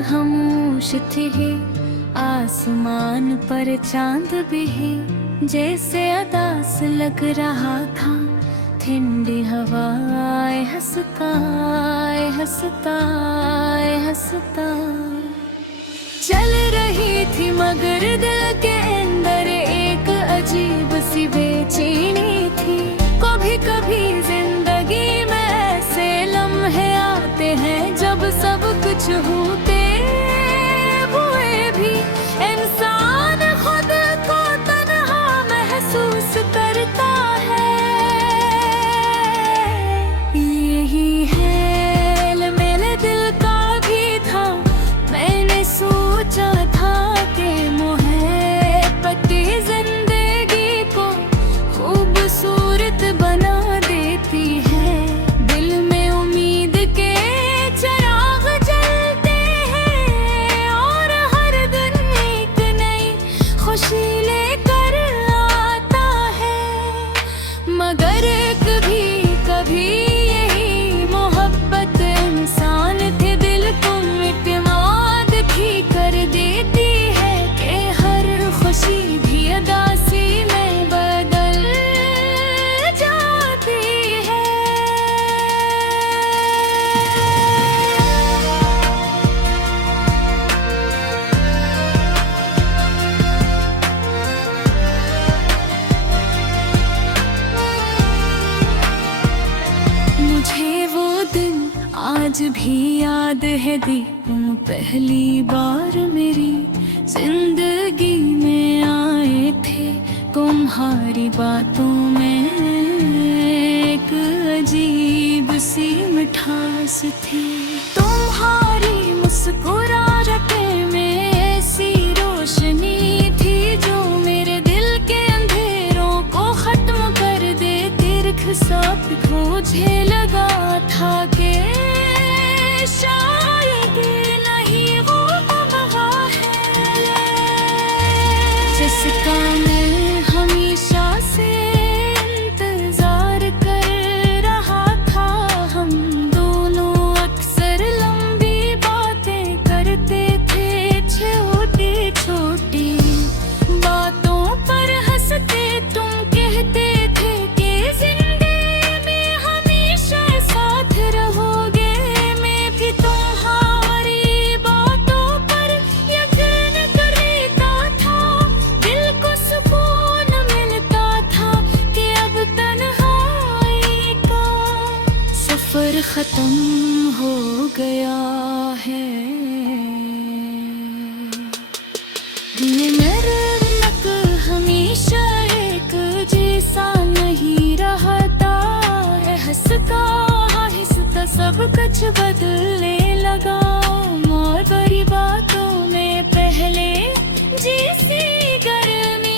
खामोश थे, आसमान पर चांद भी जैसे अदास लग रहा था। ठंडी हवाएं हंसता हंसता हंसता चल रही थी, मगर दिल के अंदर एक अजीब सी बेचैनी थी। कभी कभी जिंदगी में ऐसे लम्हे आते हैं जब सब कुछ होते हुए भी इंसान खुद को तन्हा महसूस करता है। यही है मेरे दिल का भी था, मैंने सोचा था कि मोहब्बत जिंदगी को खूबसूरत बना देती है। दिल में उम्मीद के चिराग जलते हैं और हर दिन एक नई खुशी लेकर आता है। मगर कभी कभी यही मोहब्बत इंसान थे दिल को इत्मीनान भी कर देती है कि हर खुशी भी उदासी में बदल जाती है। मुझे वो दिन आज भी याद है, दीपों पहली बार मेरी जिंदगी में आए थे। तुम्हारी बातों में एक अजीब सी मिठास थी। तुम्हारी मुस्कुराहट में ऐसी रोशनी थी जो मेरे दिल के अंधेरों को खत्म कर दे। तीर्थ सब मुझे लगा था कि शायद नहीं वो वहाँ है जिसका मैं हमेशा से इंतजार कर रहा था। हम दोनों अक्सर लंबी बातें करते थे, छोटी छोटी बातों पर हंसते। तुम कहते थे कि जिंदगी में हमेशा साथ रहोगे। मैं भी तुम्हारी बातों पर यकीन कर लेता था। दिल को सुकून मिलता था कि अब तन्हाई का सफर खत्म हो गया है। मेरे नक हमेशा एक जैसा नहीं रहता है। हंसता हंसता सब कुछ बदलने लगा। और बड़ी बातों में पहले जैसी गर्मी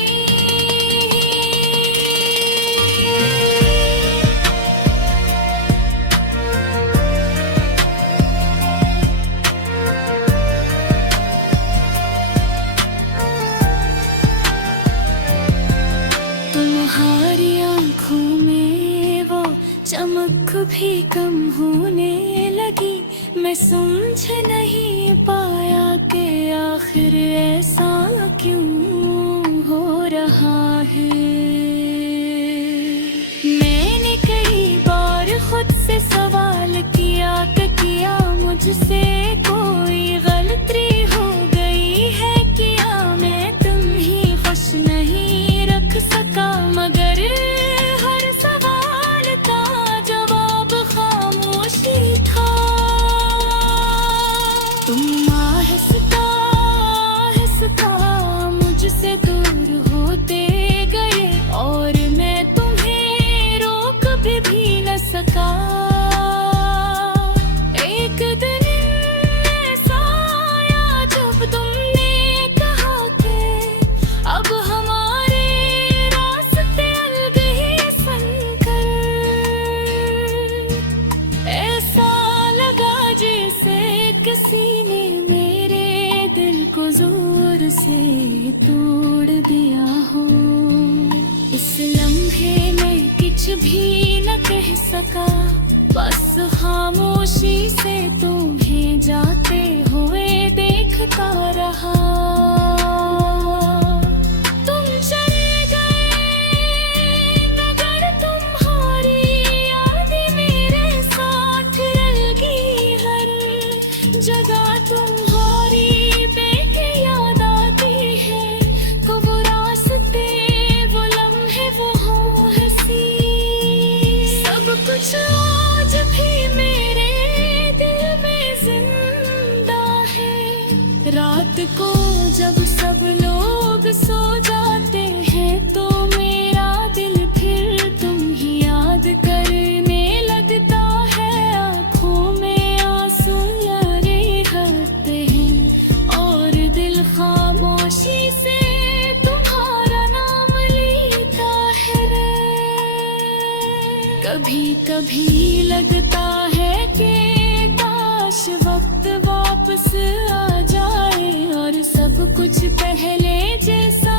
तुम्हारी आंखों में वो चमक भी कम होने लगी। मैं समझ नहीं पाया कि आखिर ऐसा क्यों हो रहा है। मैंने कई बार खुद से सवाल किया कि किया मुझसे कोई गलती हो गई है क्या। मैं तुम ही खुश नहीं रख सका। मगर हर सवाल का जवाब खामोशी था। तुम आहिस्ता आहिस्ता मुझसे दूर होते गए और मैं तुम्हें रोक भी न सका। एक दिन ऐसा आया जब तुमने कहा कि अब हमारे रास्ते अलग ही बनकर। ऐसा लगा जैसे किसी ने मेरे दिल को जोर से तोड़ दिया हो। इस लम्हे में कुछ भी न कह सका, बस खामोशी से तुम्हें जाते हुए रात को जब सब लोग सो जाते हैं तो मेरा दिल फिर तुम ही याद करने लगता है। आँखों में आंसू यारे भरते हैं और दिल खामोशी से तुम्हारा नाम लेता है रे। कभी कभी लगता है कि काश वक्त वापस आ जाए और सब कुछ पहले जैसा